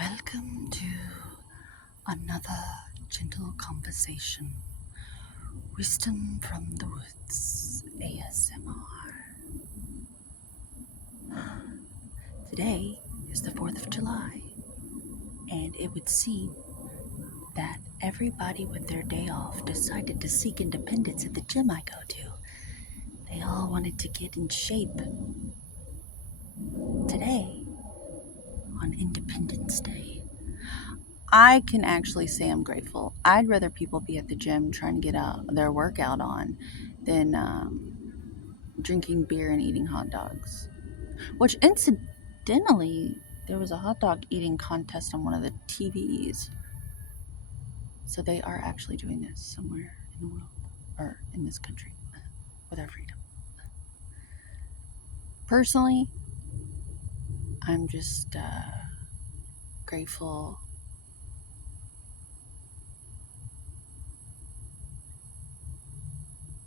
Welcome to another gentle conversation. Wisdom from the Woods ASMR. Today is the 4th of July, and it would seem that everybody with their day off decided to seek independence at the gym I go to. They all wanted to get in shape. Today, on Independence Day, I can actually say I'm grateful. I'd rather people be at the gym trying to get their workout on than drinking beer and eating hot dogs. Which, incidentally, there was a hot dog eating contest on one of the TVs. So they are actually doing this somewhere in the world, or in this country, with our freedom. Personally, I'm just grateful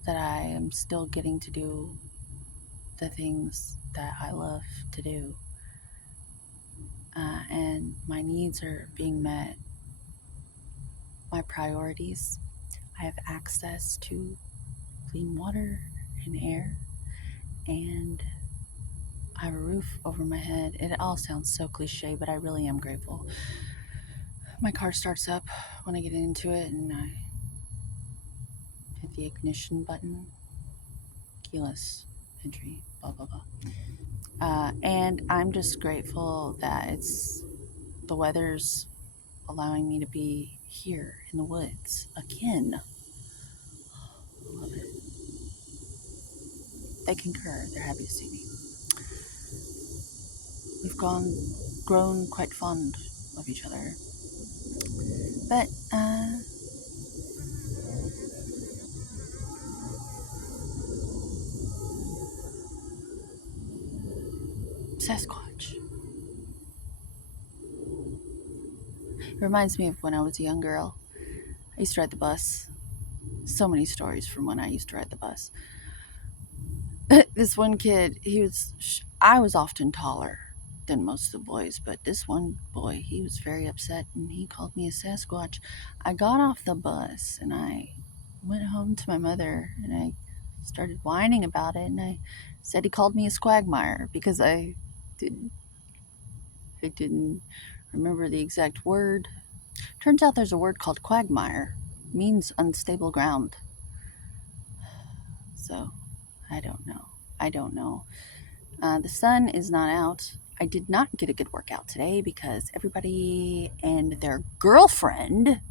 that I am still getting to do the things that I love to do. And my needs are being met. My priorities. I have access to clean water and air, and I have a roof over my head. It all sounds so cliche, but I really am grateful. My car starts up when I get into it, and I hit the ignition button. Keyless entry, blah, blah, blah. And I'm just grateful that the weather's allowing me to be here in the woods again. Love it. They concur. They're happy to see me. We've grown quite fond of each other. But, Sasquatch. It reminds me of when I was a young girl. I used to ride the bus. So many stories from when I used to ride the bus. This one kid, I was often taller than most of the boys, but this one boy, he was very upset and he called me a Sasquatch. I got off the bus and I went home to my mother and I started whining about it, and I said he called me a squagmire because I didn't remember the exact word. Turns out there's a word called quagmire. It means unstable ground. So, I don't know. The sun is not out. I did not get a good workout today because everybody and their girlfriend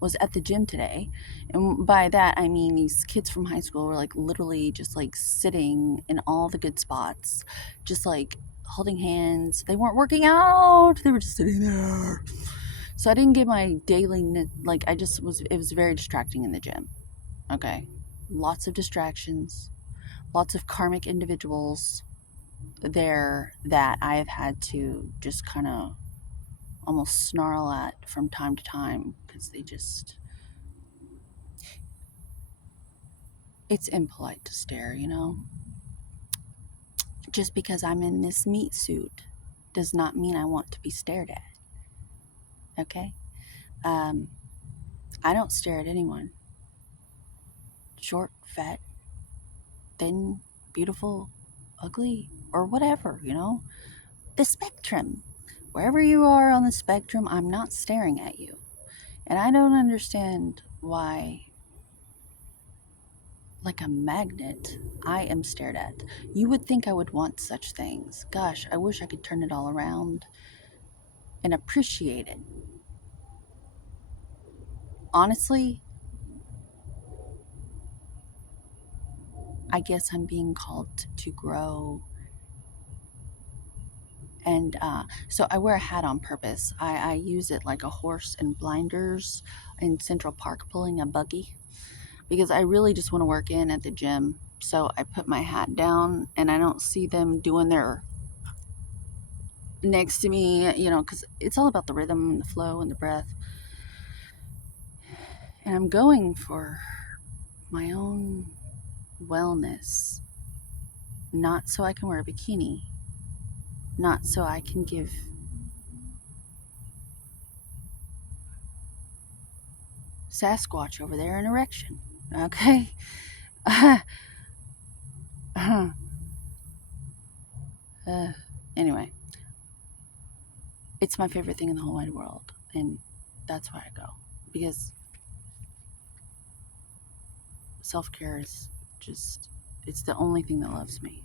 was at the gym today. And by that, I mean these kids from high school were like literally just like sitting in all the good spots, just like holding hands. They weren't working out. They were just sitting there. So I didn't get my daily, it was very distracting in the gym. Okay. Lots of distractions, lots of karmic individuals there that I have had to just kind of almost snarl at from time to time because it's impolite to stare, Just because I'm in this meat suit does not mean I want to be stared at. Okay? I don't stare at anyone. Short, fat, thin, beautiful, ugly, or whatever, The spectrum. Wherever you are on the spectrum, I'm not staring at you. And I don't understand why, like a magnet, I am stared at. You would think I would want such things. Gosh, I wish I could turn it all around and appreciate it. Honestly, I guess I'm being called to grow. And so I wear a hat on purpose. I use it like a horse in blinders in Central Park pulling a buggy because I really just want to work in at the gym. So I put my hat down and I don't see them doing their next to me, because it's all about the rhythm and the flow and the breath. And I'm going for my own wellness, not so I can wear a bikini, not so I can give Sasquatch over there in erection. Okay? Anyway, it's my favorite thing in the whole wide world. And that's why I go. Because self-care is just, it's the only thing that loves me.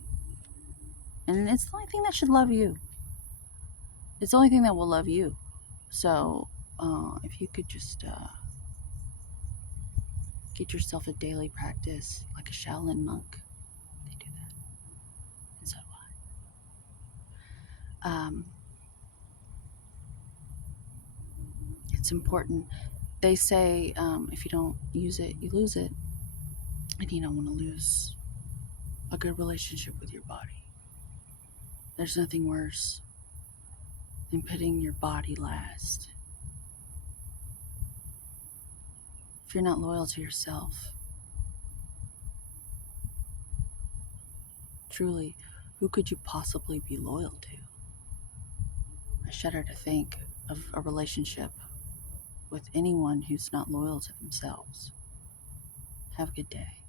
And it's the only thing that should love you. It's the only thing that will love you. So, if you could just get yourself a daily practice like a Shaolin monk, they do that. And so do I. It's important. They say if you don't use it, you lose it. And you don't want to lose a good relationship with your body. There's nothing worse than putting your body last. If you're not loyal to yourself, truly, who could you possibly be loyal to? I shudder to think of a relationship with anyone who's not loyal to themselves. Have a good day.